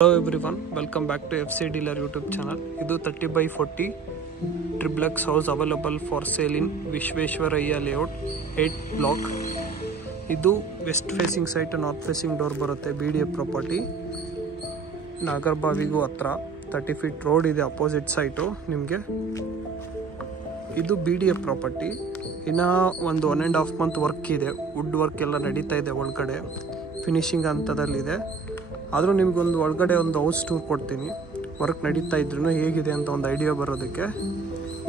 Hello everyone, welcome back to FC Dealer YouTube channel. Idu 30/40 triplex house available for sale in Vishveshwaraya layout 8 block. Idu west facing site north facing door barutte BDA property. Nagarbavigu hatra 30 feet road ide opposite site nimge. Idu BDA property. Inna ಒಂದು 1.5 month work ಇದೆ, wood work ಎಲ್ಲ ನಡೀತಾ ಇದೆ, ಒಳಗಡೆ finishing ಹಂತದಲ್ಲಿದೆ. ಆದರೂ ನಿಮಗೊಂದು ಒಳಗಡೆ ಒಂದು ಹೌಸ್ ಟೂರ್ ಕೊಡ್ತೀನಿ, ವರ್ಕ್ ನಡೀತಾ ಇದ್ರೂ ಹೇಗಿದೆ ಅಂತ ಒಂದು ಐಡಿಯಾ ಬರೋದಕ್ಕೆ.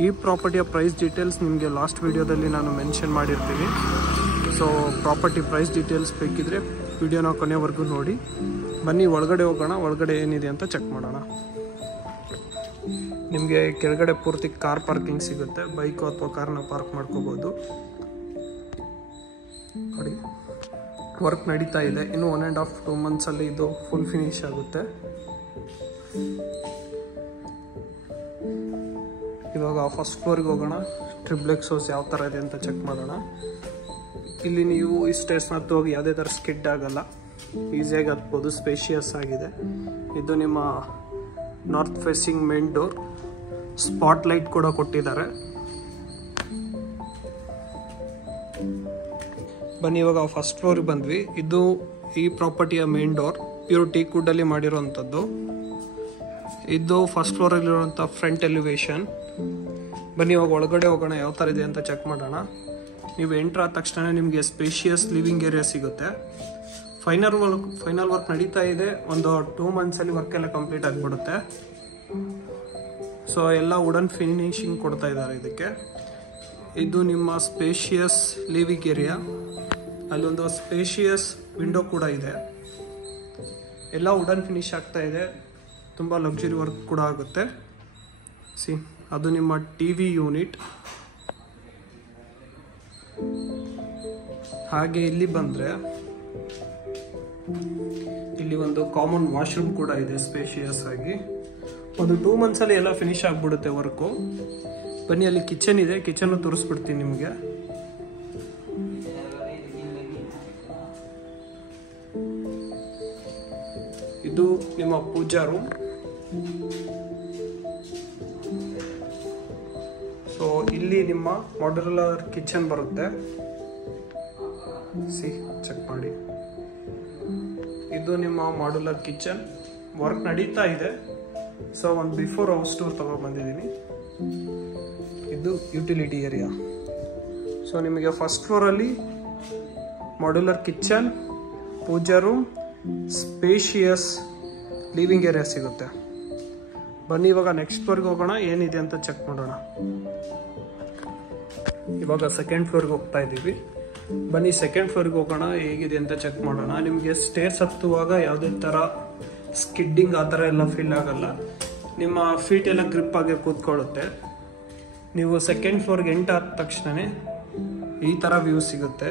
ಈ ಪ್ರಾಪರ್ಟಿಯ ಪ್ರೈಸ್ ಡೀಟೇಲ್ಸ್ ನಿಮಗೆ ಲಾಸ್ಟ್ ವಿಡಿಯೋದಲ್ಲಿ ನಾನು ಮೆನ್ಷನ್ ಮಾಡಿರ್ತೀನಿ. ಸೊ ಪ್ರಾಪರ್ಟಿ ಪ್ರೈಸ್ ಡೀಟೇಲ್ಸ್ ಬೇಕಿದ್ರೆ ವಿಡಿಯೋನ ಕೊನೆವರೆಗೂ ನೋಡಿ. ಬನ್ನಿ ಒಳಗಡೆ ಹೋಗೋಣ, ಒಳಗಡೆ ಏನಿದೆ ಅಂತ ಚೆಕ್ ಮಾಡೋಣ. ನಿಮಗೆ ಕೆಳಗಡೆ ಪೂರ್ತಿ ಕಾರ್ ಪಾರ್ಕಿಂಗ್ ಸಿಗುತ್ತೆ, ಬೈಕು ಅಥವಾ ಕಾರ್ನ ಪಾರ್ಕ್ ಮಾಡ್ಕೋಬೋದು. ನೋಡಿ ವರ್ಕ್ ನಡೀತಾ ಇದೆ, ಇನ್ನು 1.5-2 monthsಲ್ಲಿ ಇದು ಫುಲ್ ಫಿನಿಶ್ ಆಗುತ್ತೆ. ಇವಾಗ ಫಸ್ಟ್ ಫ್ಲೋರ್ಗೆ ಹೋಗೋಣ, ಟ್ರಿಪ್ಲೆಕ್ಸ್ ಹೌಸ್ ಯಾವ ಥರ ಇದೆ ಅಂತ ಚೆಕ್ ಮಾಡೋಣ. ಇಲ್ಲಿ ನೀವು ಈ ಸ್ಟೇರ್ಸ್ನ ಹತ್ತೋಗಿ ಯಾವುದೇ ಥರ ಸ್ಕಿಡ್ ಆಗಲ್ಲ, ಈಸಿಯಾಗಿ ಹತ್ಬೋದು, ಸ್ಪೇಷಿಯಸ್ ಆಗಿದೆ. ಇದು ನಿಮ್ಮ north facing main door, spot light ಕೂಡ ಕೊಟ್ಟಿದ್ದಾರೆ. ಬನ್ನಿ ಇವಾಗ ಫಸ್ಟ್ ಫ್ಲೋರಿಗೆ ಬಂದ್ವಿ. ಇದು ಈ ಪ್ರಾಪರ್ಟಿಯ ಮೇನ್ ಡೋರ್, ಪ್ಯೂರ್ ಟೀಕ್ ವುಡ್ಡಲ್ಲಿ ಮಾಡಿರೋವಂಥದ್ದು. ಇದು ಫಸ್ಟ್ ಫ್ಲೋರಲ್ಲಿರುವಂಥ ಫ್ರಂಟ್ ಎಲಿವೇಶನ್. ಬನ್ನಿ ಇವಾಗ ಒಳಗಡೆ ಹೋಗೋಣ, ಯಾವ ಥರ ಇದೆ ಅಂತ ಚೆಕ್ ಮಾಡೋಣ. ನೀವು ಎಂಟ್ರ್ ಆದ ತಕ್ಷಣ ನಿಮಗೆ ಸ್ಪೇಷಿಯಸ್ ಲಿವಿಂಗ್ ಏರಿಯಾ ಸಿಗುತ್ತೆ. ಫೈನಲ್ ವರ್ಕ್ ನಡೀತಾ ಇದೆ, ಒಂದು 2 monthsಲ್ಲಿ ವರ್ಕ್ ಎಲ್ಲ ಕಂಪ್ಲೀಟ್ ಆಗಿಬಿಡುತ್ತೆ. ಸೊ ಎಲ್ಲ ವುಡನ್ ಫಿನಿಶಿಂಗ್ ಕೊಡ್ತಾ ಇದ್ದಾರೆ ಇದಕ್ಕೆ. ಇದು ನಿಮ್ಮ ಸ್ಪೇಷಿಯಸ್ ಲಿವಿಂಗ್ ಏರಿಯಾ, ಅಲ್ಲೊಂದು ಸ್ಪೇಷಿಯಸ್ ವಿಂಡೋ ಕೂಡ ಇದೆ. ಎಲ್ಲ ವುಡನ್ ಫಿನಿಶ್ ಆಗ್ತಾ ಇದೆ, ತುಂಬ ಲಕ್ಸುರಿ ವರ್ಕ್ ಕೂಡ ಆಗುತ್ತೆ. ಅದು ನಿಮ್ಮ ಟಿವಿ ಯೂನಿಟ್. ಹಾಗೆ ಇಲ್ಲಿ ಬಂದರೆ ಇಲ್ಲಿ ಒಂದು ಕಾಮನ್ ವಾಶ್ರೂಮ್ ಕೂಡ ಇದೆ, ಸ್ಪೇಷಿಯಸ್ ಆಗಿ. ಒಂದು 2 monthsಲ್ಲಿ ಎಲ್ಲ ಫಿನಿಶ್ ಆಗಿಬಿಡುತ್ತೆ ವರ್ಕು. ಬನ್ನಿ ಅಲ್ಲಿ ಕಿಚನ್ ಇದೆ, ಕಿಚನ್ ತೋರಿಸ್ಬಿಡ್ತೀನಿ ನಿಮಗೆ. ಇದು ನಿಮ್ಮ ಪೂಜಾ ರೂಮ್. ಸೊ ಇಲ್ಲಿ ನಿಮ್ಮ ಮಾಡ್ಯುಲರ್ ಕಿಚನ್ ಬರುತ್ತೆ, ಚೆಕ್ ಮಾಡಿ. ಇದು ನಿಮ್ಮ ಮಾಡ್ಯುಲರ್ ಕಿಚನ್, ವರ್ಕ್ ನಡೀತಾ ಇದೆ. ಸೊ ಒಂದು ಬಿಫೋರ್ ಹೌಸ್ ಟೂರ್ ತಗೊಂಡು ಬಂದಿದ್ದೀನಿ. ಇದು ಯುಟಿಲಿಟಿ ಏರಿಯಾ. ಸೊ ನಿಮಗೆ ಫಸ್ಟ್ ಫ್ಲೋರಲ್ಲಿ ಮಾಡ್ಯುಲರ್ ಕಿಚನ್, ಪೂಜಾ ರೂಮ್, ಸ್ಪೇಷಿಯಸ್ ಲಿವಿಂಗ್ ಏರಿಯಾ ಸಿಗುತ್ತೆ. ಬನ್ನಿ ಇವಾಗ ನೆಕ್ಸ್ಟ್ ಫ್ಲೋರ್ಗೆ ಹೋಗೋಣ, ಏನಿದೆ ಅಂತ ಚೆಕ್ ಮಾಡೋಣ. ಇವಾಗ ಸೆಕೆಂಡ್ ಫ್ಲೋರ್ಗೆ ಹೋಗ್ತಾ ಇದ್ದೀವಿ. ಬನ್ನಿ ಸೆಕೆಂಡ್ ಫ್ಲೋರ್ಗೆ ಹೋಗೋಣ, ಹೇಗಿದೆ ಅಂತ ಚೆಕ್ ಮಾಡೋಣ. ನಿಮಗೆ ಸ್ಟೇರ್ಸ್ ಹತ್ತುವಾಗ ಯಾವುದೇ ಥರ ಸ್ಕಿಡ್ಡಿಂಗ್ ಆ ಥರ ಎಲ್ಲ ಫೀಲ್ ಆಗಲ್ಲ, ನಿಮ್ಮ ಫೀಟ್ ಎಲ್ಲ ಗ್ರಿಪ್ ಆಗಿ ಕೂತ್ಕೊಳ್ಳುತ್ತೆ. ನೀವು ಸೆಕೆಂಡ್ ಫ್ಲೋರ್ಗೆ ಎಂಟರ್ ಆದ ತಕ್ಷಣವೇ ಈ ಥರ ವ್ಯೂ ಸಿಗುತ್ತೆ.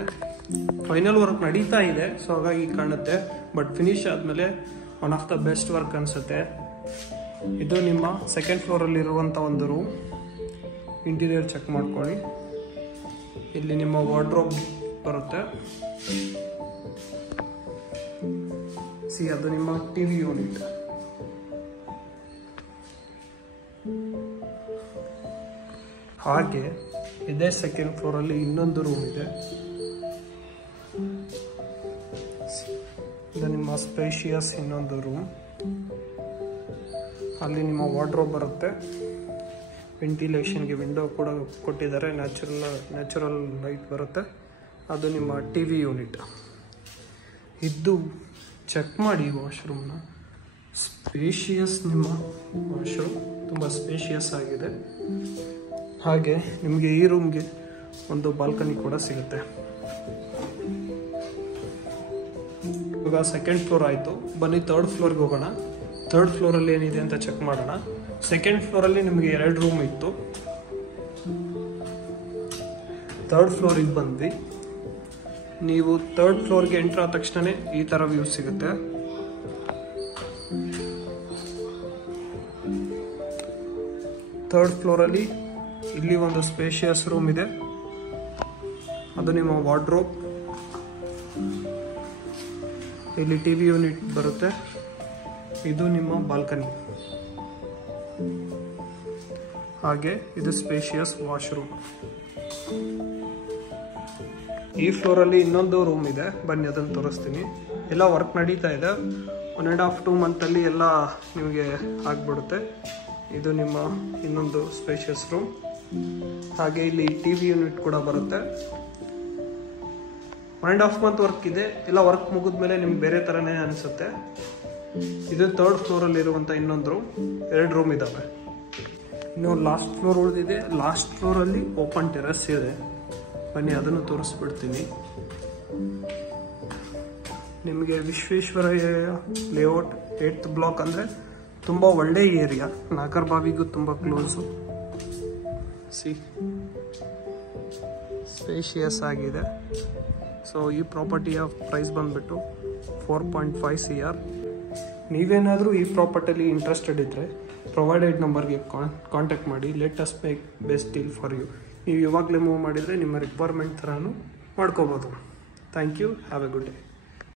ಫೈನಲ್ ವರ್ಕ್ ನಡೀತಾ ಇದೆ, ಸೊ ಹಾಗಾಗಿ ಕಾಣುತ್ತೆ, ಬಟ್ ಫಿನಿಶ್ ಆದಮೇಲೆ one of the best work ಅನಿಸುತ್ತೆ. ಇದು ನಿಮ್ಮ ಸೆಕೆಂಡ್ ಫ್ಲೋರಲ್ಲಿರುವಂಥ ಒಂದು ರೂಮ್. ಇಂಟೀರಿಯರ್ ಚೆಕ್ ಮಾಡ್ಕೊಳ್ಳಿ. ಇಲ್ಲಿ ನಿಮ್ಮ ವಾರ್ಡ್ರೋಬ್ ಬರುತ್ತೆ. ಅದು ನಿಮ್ಮ ಟಿವಿ ಯೂನಿಟ್. ಹಾಗೆ ಇದೇ ಸೆಕೆಂಡ್ ಫ್ಲೋರಲ್ಲಿ ಇನ್ನೊಂದು ರೂಮ್ ಇದೆ. ಇದು ನಿಮ್ಮ ಸ್ಪೇಷಿಯಸ್ ಇನ್ನೊಂದು ರೂಮ್. ಅಲ್ಲಿ ನಿಮ್ಮ ವಾರ್ಡ್ರೋಬ್ ಬರುತ್ತೆ, ವೆಂಟಿಲೇಷನ್ಗೆ ವಿಂಡೋ ಕೂಡ ಕೊಟ್ಟಿದ್ದಾರೆ, ನ್ಯಾಚುರಲ್ ಲೈಟ್ ಬರುತ್ತೆ. ಅದು ನಿಮ್ಮ ಟಿವಿ ಯೂನಿಟ್. ಇದು ಚೆಕ್ ಮಾಡಿ ವಾಶ್ರೂಮ್ನ, ಸ್ಪೇಷಿಯಸ್ ನಿಮ್ಮ ವಾಶ್ರೂಮ್, ತುಂಬ ಸ್ಪೇಷಿಯಸ್ ಆಗಿದೆ. ಹಾಗೆ ನಿಮಗೆ ಈ ರೂಮ್ಗೆ ಒಂದು ಬಾಲ್ಕನಿ ಕೂಡ ಸಿಗುತ್ತೆ. ಇವಾಗ ಸೆಕೆಂಡ್ ಫ್ಲೋರ್ ಆಯಿತು, ಬನ್ನಿ ಥರ್ಡ್ ಫ್ಲೋರ್ಗೆ ಹೋಗೋಣ. ಥರ್ಡ್ ಫ್ಲೋರಲ್ಲಿ ಏನಿದೆ ಅಂತ ಚೆಕ್ ಮಾಡೋಣ. ಸೆಕೆಂಡ್ ಫ್ಲೋರಲ್ಲಿ ನಿಮಗೆ 2 ರೂಮ್ ಇತ್ತು. ಥರ್ಡ್ ಫ್ಲೋರಿಗೆ ಬಂದ್ವಿ. ನೀವು ಥರ್ಡ್ ಫ್ಲೋರ್ಗೆ ಎಂಟ್ರ್ ಆದ ತಕ್ಷಣ ಈ ಥರ ವ್ಯೂ ಸಿಗುತ್ತೆ. ಥರ್ಡ್ ಫ್ಲೋರಲ್ಲಿ ಇಲ್ಲಿ ಒಂದು ಸ್ಪೇಷಿಯಸ್ ರೂಮ್ ಇದೆ, ಅದು ನಿಮ್ಮ ವಾರ್ಡ್ರೋಬ್. ಇಲ್ಲಿ ಟಿವಿ ಯೂನಿಟ್ ಬರುತ್ತೆ. ಇದು ನಿಮ್ಮ ಬಾಲ್ಕನಿ. ಹಾಗೆ ಇದು ಸ್ಪೇಷಿಯಸ್ ವಾಶ್ರೂಮ್. ಈ ಫ್ಲೋರಲ್ಲಿ ಇನ್ನೊಂದು ರೂಮ್ ಇದೆ, ಬನ್ನಿ ಅದನ್ನು ತೋರಿಸ್ತೀನಿ. ಎಲ್ಲ ವರ್ಕ್ ನಡೀತಾ ಇದೆ. 1.5-2 ಮಂತಲ್ಲಿ ಎಲ್ಲ ನಿಮಗೆ ಆಗ್ಬಿಡುತ್ತೆ. ಇದು ನಿಮ್ಮ ಇನ್ನೊಂದು ಸ್ಪೇಷಿಯಸ್ ರೂಮ್. ಹಾಗೆ ಇಲ್ಲಿ TV ಯೂನಿಟ್ ಕೂಡ ಬರುತ್ತೆ. 1.5 ಮಂತ್ ವರ್ಕ್ ಇದೆ. ಎಲ್ಲ ವರ್ಕ್ ಮುಗಿದ್ಮೇಲೆ ನಿಮ್ಗೆ ಬೇರೆ ಥರನೇ ಅನಿಸುತ್ತೆ. ಇದು 3rd ಫ್ಲೋರಲ್ಲಿ ಇರುವಂಥ ಇನ್ನೊಂದು ರೂಮ್. 2 ರೂಮ್ ಇದ್ದಾವೆ. ಇನ್ನು ಲಾಸ್ಟ್ ಫ್ಲೋರ್ ಉಳಿದಿದೆ. ಲಾಸ್ಟ್ ಫ್ಲೋರಲ್ಲಿ ಓಪನ್ ಟೆರೆಸ್ ಇದೆ, ಬನ್ನಿ ಅದನ್ನು ತೋರಿಸ್ಬಿಡ್ತೀನಿ ನಿಮಗೆ. ವಿಶ್ವೇಶ್ವರಯ್ಯ ಲೇಔಟ್ 8th ಬ್ಲಾಕ್ ಅಂದರೆ ತುಂಬ ಒಳ್ಳೆ ಏರಿಯಾ. ನಾಗರಬಾವಿಗೂ ತುಂಬ ಕ್ಲೋಸು. ಸ್ಪೇಷಿಯಸ್ ಆಗಿದೆ. ಸೊ ಈ ಪ್ರಾಪರ್ಟಿಯ ಪ್ರೈಸ್ ಬಂದುಬಿಟ್ಟು 4.5 CR. ನೀವೇನಾದರೂ ಈ ಪ್ರಾಪರ್ಟಿಲಿ ಇಂಟ್ರೆಸ್ಟೆಡ್ ಇದ್ದರೆ ಪ್ರೊವೈಡೆಡ್ ನಂಬರ್ಗೆ ಕಾಂಟ್ಯಾಕ್ಟ್ ಮಾಡಿ. Let us make best deal for you. ನೀವು ಇವಾಗಲೇ ಮೂವ್ ಮಾಡಿದರೆ ನಿಮ್ಮ ರಿಕ್ವೈರ್ಮೆಂಟ್ ಥರನೂ ಮಾಡ್ಕೋಬೋದು. Thank you. Have a good day.